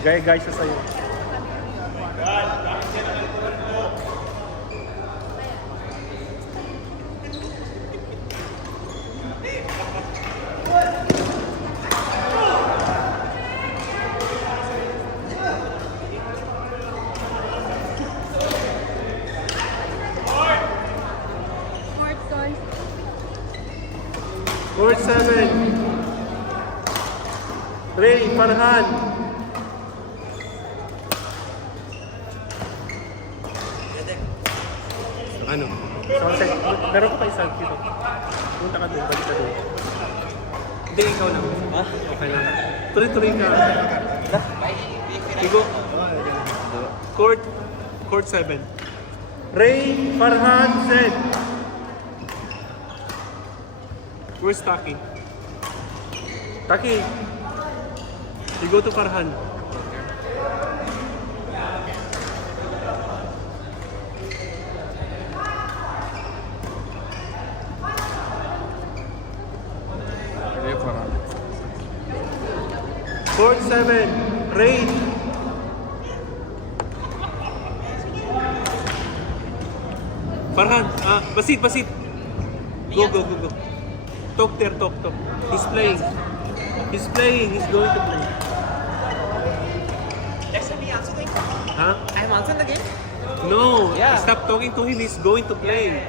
Gaya-gaya siya sa'yo. Court 7. Ray, Farhan. Ano? Meron ko pa isang dito. Punta ka doon, balik ka doon. Hindi, ikaw lang. Ha? Okay lang. Tuloy-tuloy ka. Igo. Court 7. Ray, Farhan, Zed. Where's Taki? Taki! You go to Farhan. Court 7, Rain. Farhan, basit. Go. Talk there, talk. He's playing. He's going to play. Next time he answer the game. Huh? I'm answering the game. No, Yeah. stop talking to him. He's going to play.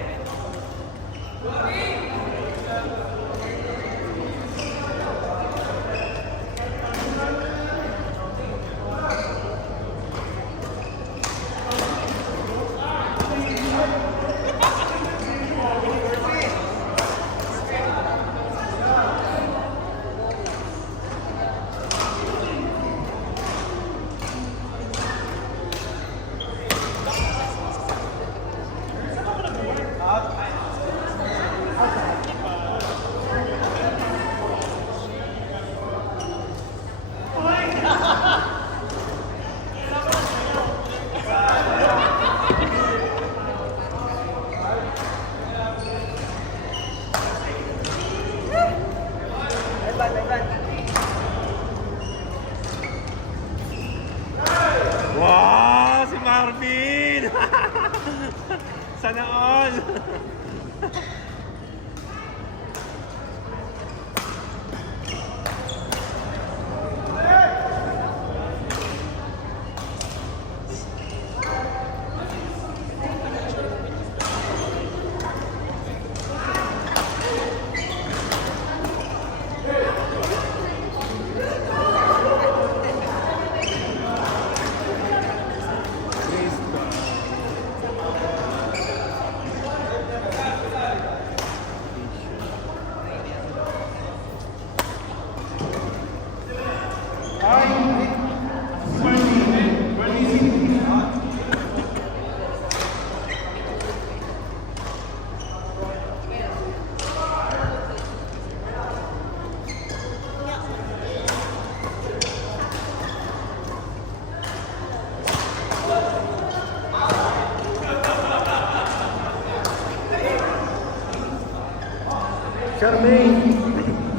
Wow, si Marvin! Sana all!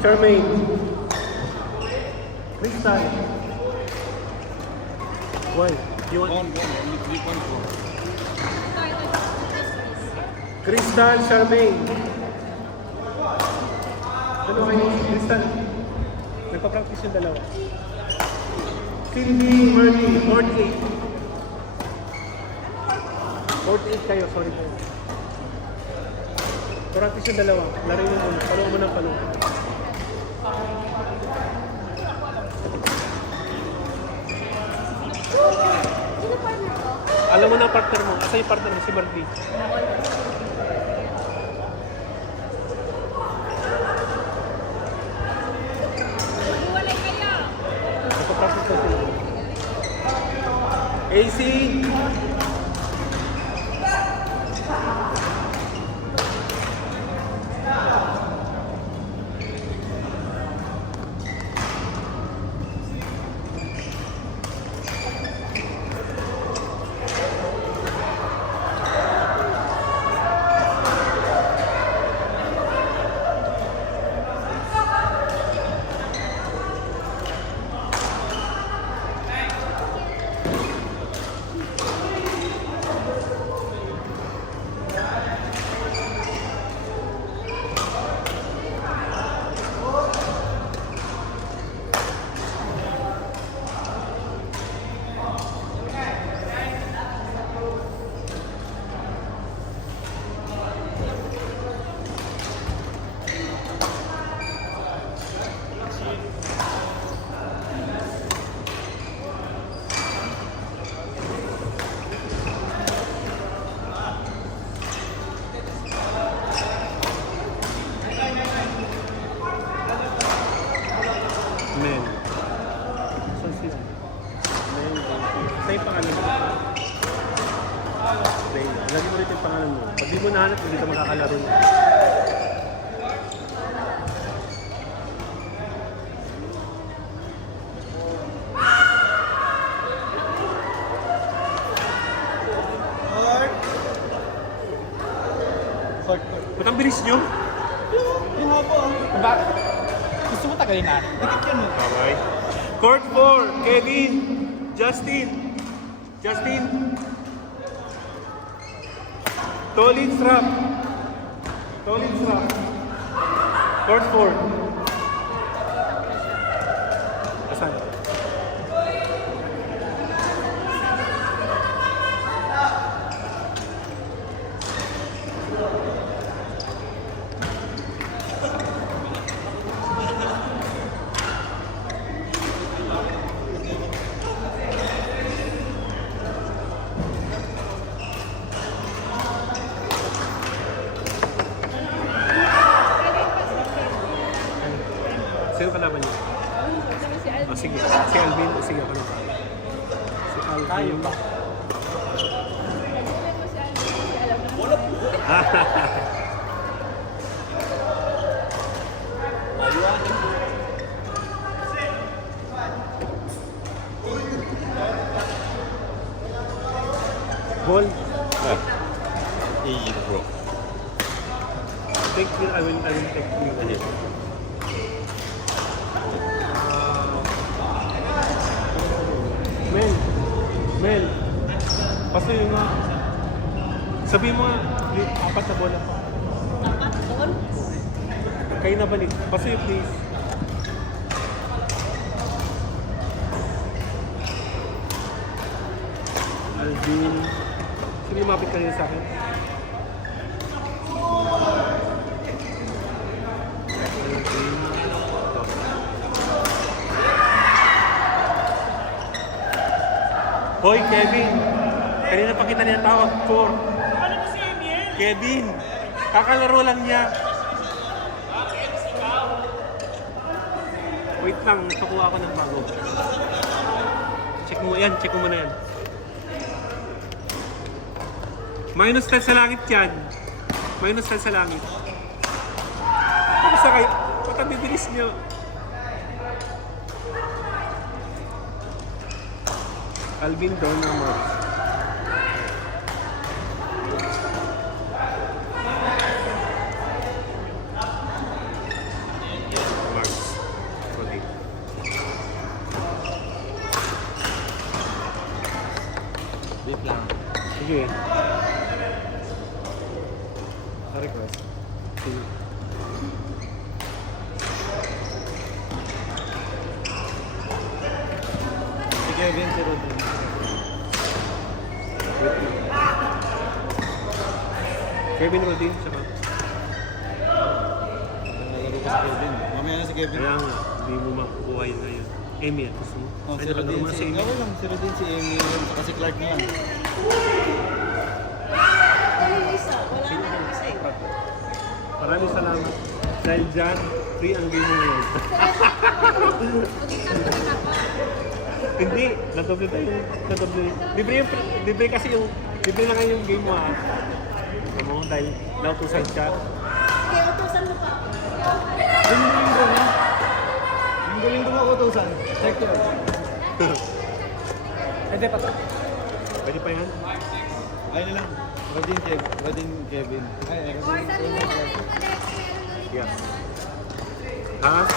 Charmaine. Crystal. Why? You want? Only 3.4. Crystal, Charmaine. Ano kayo? Crystal. Nagpa-practice yung dalawa. Cindy, Marnie, Court 8. Court 8 kayo, sorry kayo. Practice yung dalawa. Laro mo muna. Palo mo ng palo. Alam mo na partner mo. Asa yung partner mo? Si Marvin. Nagpa-practice na sila. AC! Ito yung pangalan mo. Reyna. Lagi mo rito yung pangalan mo. Pag di mo nahanap, hindi ka makakalaro niya. Ba't ang bilis nyo? Yung habo. Ba? Gusto mo tagalin na? Dikit yan mo. Okay. Court 4, Kevin, Justin. Justin. Tolin Strap. Tolin Strap. Court 4. Asan? Sino kalaban niya? Oh, sige. Si Alvin. Sige, ako na pa. Si Alvin. Tayo ba? Ball. Bro. Take me. I will take you. Mel. Pasuyo nga. Sabihin mo nga, apat na bola pa. Dapat doon. Kayo na balik. Pasuyo please. Alvin. Sige, lumapit ka rin sa akin. Alvin. Hoy, Kevin! Kanina pa kita niya tawag. 4. Kevin! Kakalaro lang niya. Wait lang, nagpakuha ako ng bago. Check mo yan, check mo muna yan. Minus 10 sa langit yan. Minus 10 sa langit. Kamusta kayo? Ba't ang bibilis niyo? Alvin Donamo. Mars. Okay. Wait lang. Sige. Request. Sige. Si Kevin, si Rodrigo. Kevin Rodin, tsaka. Nalaro ko si Kevin. Mamaya na si Kevin. Kaya nga, hindi mo makukuha yun ngayon. Amy, gusto mo? Oh, Ay, si Rodin, nakalaro mo na si Amy. okay lang, si Rodin, si Amy, saka si Clark na yan. Yung isa, wala na yung isa eh. Maraming salamat. Dahil dyan, free ang game mo ngayon. Hindi, nadoble tayo. Nadoble. Libre kasi yung, libre na ngayon yung game mo ha. Alam mo, dahil nautusan ka. Kaya utusan mo pa. Ang galing mo ako, Tusan. Check to. Pwede pa. Pwede pa yan? Ay na lang. Rodin, Kevin. Ay, Rodin, Kevin. Yeah. Ha?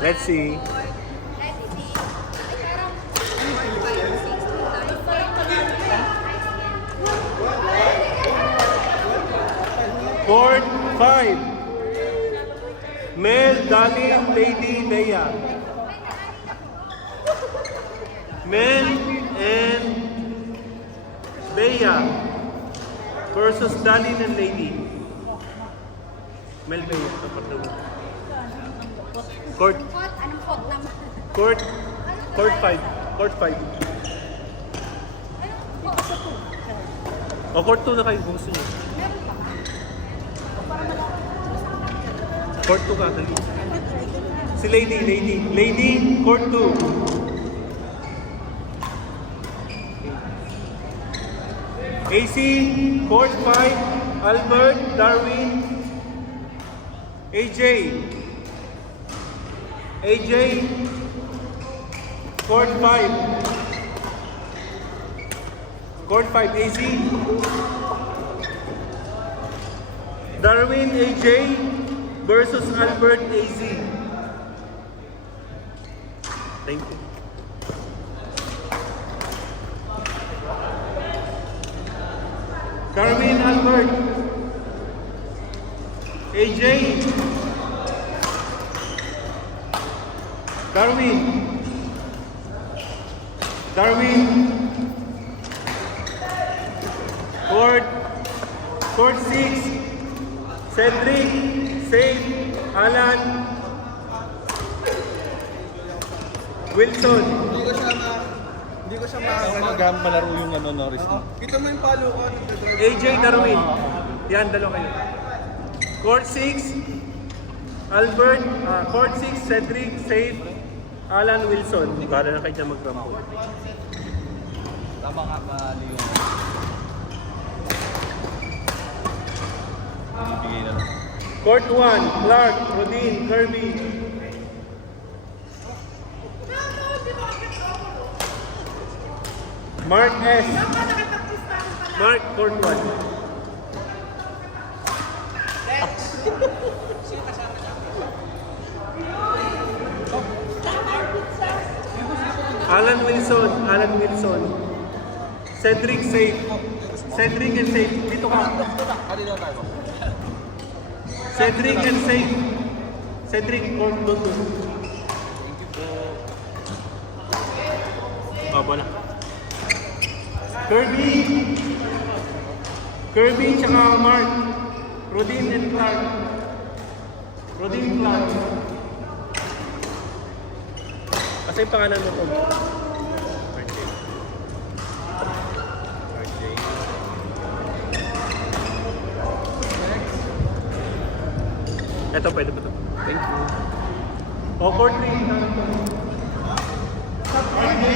Let's see. Court 5. Mel, Darling, Lady, Leia. Mel and Leia versus Darling and Lady. Mel, Leia. Court. Anong pot naman? Court 5. Court 5. O, court 2 na kayo kung gusto nyo. Court 2 ka, dali. Si Lady, court 2. AC, Court 5, Albert, Darwin, AJ, Court 5, AC, Darwin, AJ versus Albert, AZ. Thank you. Darwin, Albert, AJ, Darwin, Court 6, Cedric, Safe, Alan, Wilson, Hindi ko siya makakagam malaro yung ano, Norris. Kita mo yung palo ko. AJ, Darwin. Yan, dalawa kayo. Court 6, Albert, Court 6, Cedric, Safe, Alan, Wilson. Para na kayo dyan mag-rampo. Tama nga, mali yun. Bibigay na lang. Court 1, Clark, Rodin, Kirby. Mark S. Mark, Court 1. Alan Wilson. Cedric, Safe. Cedric and Safe. Dito ka. Cedric and Safe. Cedric, Court 2. Bola. Kirby tsaka Mark. Rodin and Clark. Kasi yung pangalan mo po. RJ. Ito, pwede ba ito? Thank you. O, court 3. RJ.